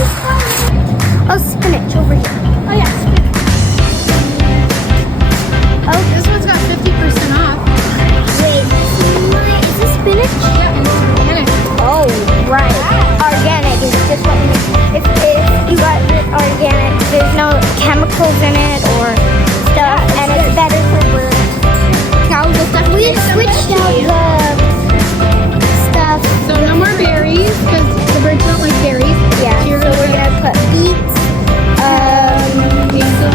Oh, spinach over here. Oh yeah, spinach. Oh, this one's got 50% off. Wait, is this spinach? Yeah, it's organic. Oh, right. Organic is just what if you got it organic, there's no chemicals in it or stuff, and it's better for birds. We switched out the stuff. So no more berries because the birds don't like berries. Yeah, so we're gonna put beets,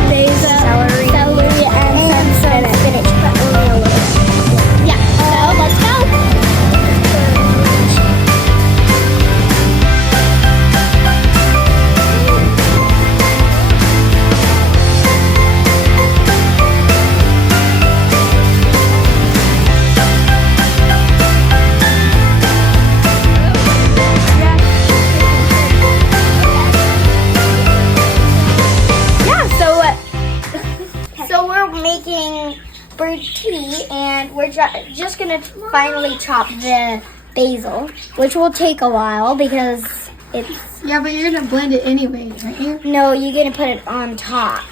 basil, celery, and some spinach, but only a little. Yeah, so let's go. So we're making bird tea, and we're just gonna finally chop the basil, which will take a while because it's. Yeah, but you're gonna blend it anyway, aren't you? No, you're gonna put it on top.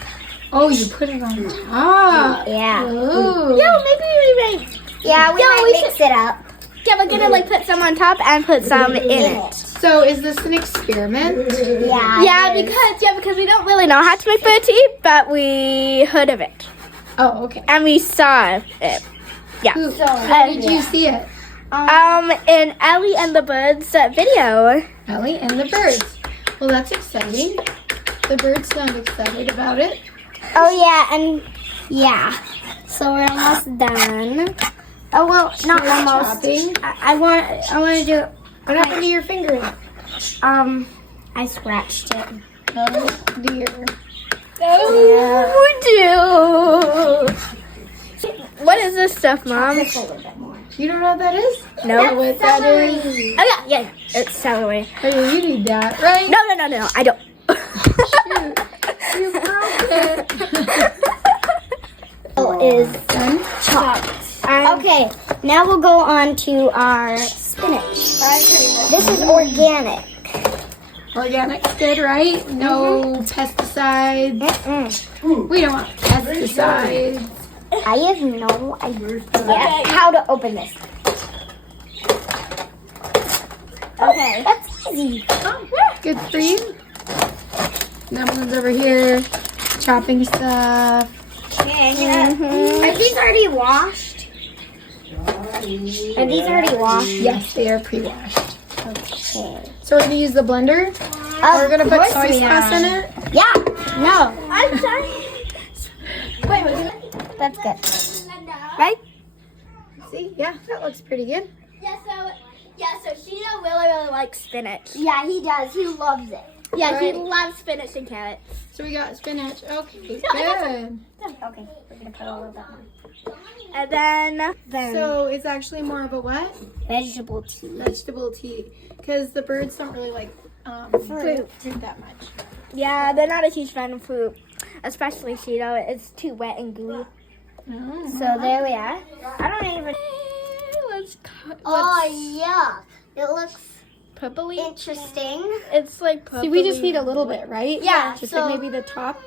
Oh, you put it on top. Yeah. Oh. Maybe we might. Yeah, we might mix it up. Yeah, we're gonna like put some on top and put some in it. So is this an experiment? Yeah. Because we don't really know how to make bird tea, but we heard of it Oh, okay. and we saw it. Yeah. How did you see it? In Ellie and the Birds video. Ellie and the birds. Well, that's exciting. The birds sound excited about it. Oh yeah, and yeah. So we're almost done. Oh well, not almost. Chopping. I want to do. What happened to your finger? I scratched it. Oh dear. Oh, dear. What is this stuff, Mom? You don't know what that is? No. Know what that is? Oh yeah, it's celery. Oh, you need that, right? No, I don't. Shoot. You broke it. Is chopped. Okay, now we'll go on to our spinach. This is organic. Organic's good, right? No pesticides. We don't want pesticides. I have no idea how to open this. Okay, that's easy. Good for you. That one's over here chopping stuff. Are these already washed? Yes, they are pre-washed. Okay. So we're gonna use the blender. We're gonna put soy sauce in it. Yeah. No. I'm sorry. Wait. That's good. Right? See? Yeah, that looks pretty good. So Cheeto really likes spinach. Yeah, he does. He loves it. Yeah, he loves spinach and carrots. So we got spinach. Okay, good. Okay, we're gonna put a little bit more. And then So it's actually more of a what? vegetable tea. Vegetable tea. Because the birds don't really like fruit that much. Yeah, they're not a huge fan of fruit, especially Cheeto. It's too wet and gooey. So there we are. I don't even. Let's cut. Oh yeah, it looks Purpley. interesting. It's like purpley. See, we just need a little bit, right? Yeah, Just so- like maybe the top.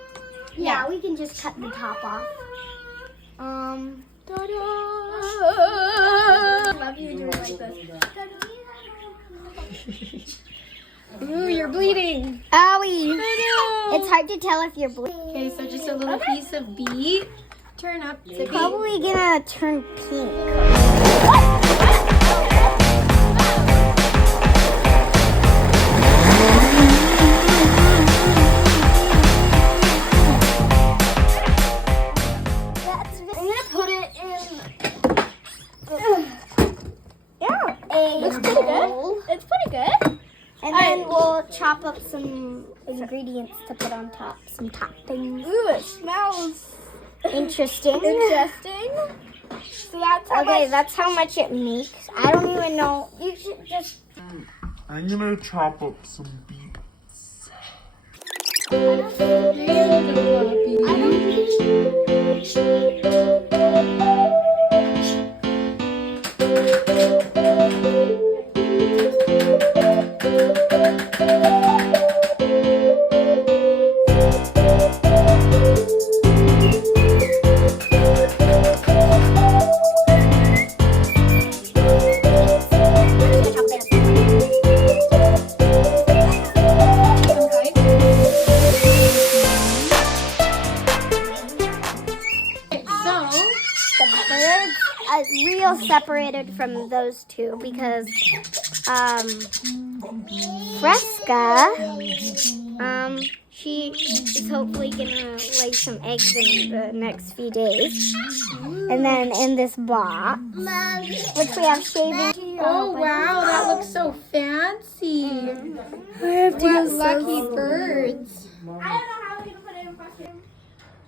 Yeah, we can just cut the top off. Ta-da! Love you doing like this. Ooh, you're bleeding. Owie! I know. It's hard to tell if you're bleeding. Okay, so just a little piece of beet. Turn up the beet. Probably gonna turn pink. I'm gonna put it in. It's pretty good. It's pretty good. And then we'll chop up some ingredients to put on top, some toppings. Ooh, it smells Interesting. So that's how Okay, much. that's how much it makes. I don't even know. You should just. I'm gonna chop up some beets. excited from those two because Fresca, she is hopefully gonna lay some eggs in the next few days. And then in this box, which we have shaving. Oh wow, that looks so fancy. I have What lucky birds. I don't know how we're gonna put it in frosting.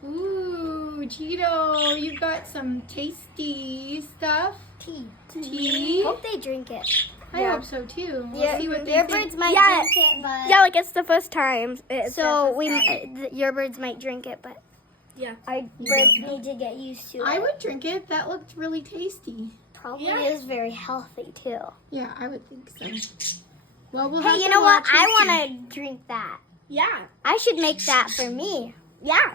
Ooh, Cheeto, you've got some tasty stuff. Tea. Hope they drink it. I hope so too. We'll see what they Your think. birds might drink it, but Yeah, like it's the first time. so your birds might drink it, but Yeah. our birds need to get used to it. I would drink it. That looked really tasty. Probably is very healthy too. Yeah, I would think so. Well, we'll Hey, have you to know what? watch and I see. want to drink that. Yeah. I should make that for me. Yeah.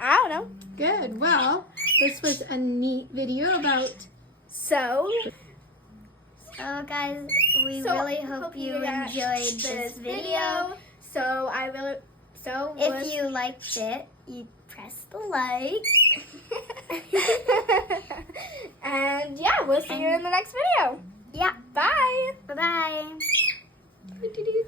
I don't know. Good. Well, this was a neat video about. So, So guys, we So, really hope you enjoyed this video. So I really. So If you liked it, you press the like. and yeah, we'll see you in the next video. Yeah. Bye. Bye-bye. Doo-doo-doo-doo.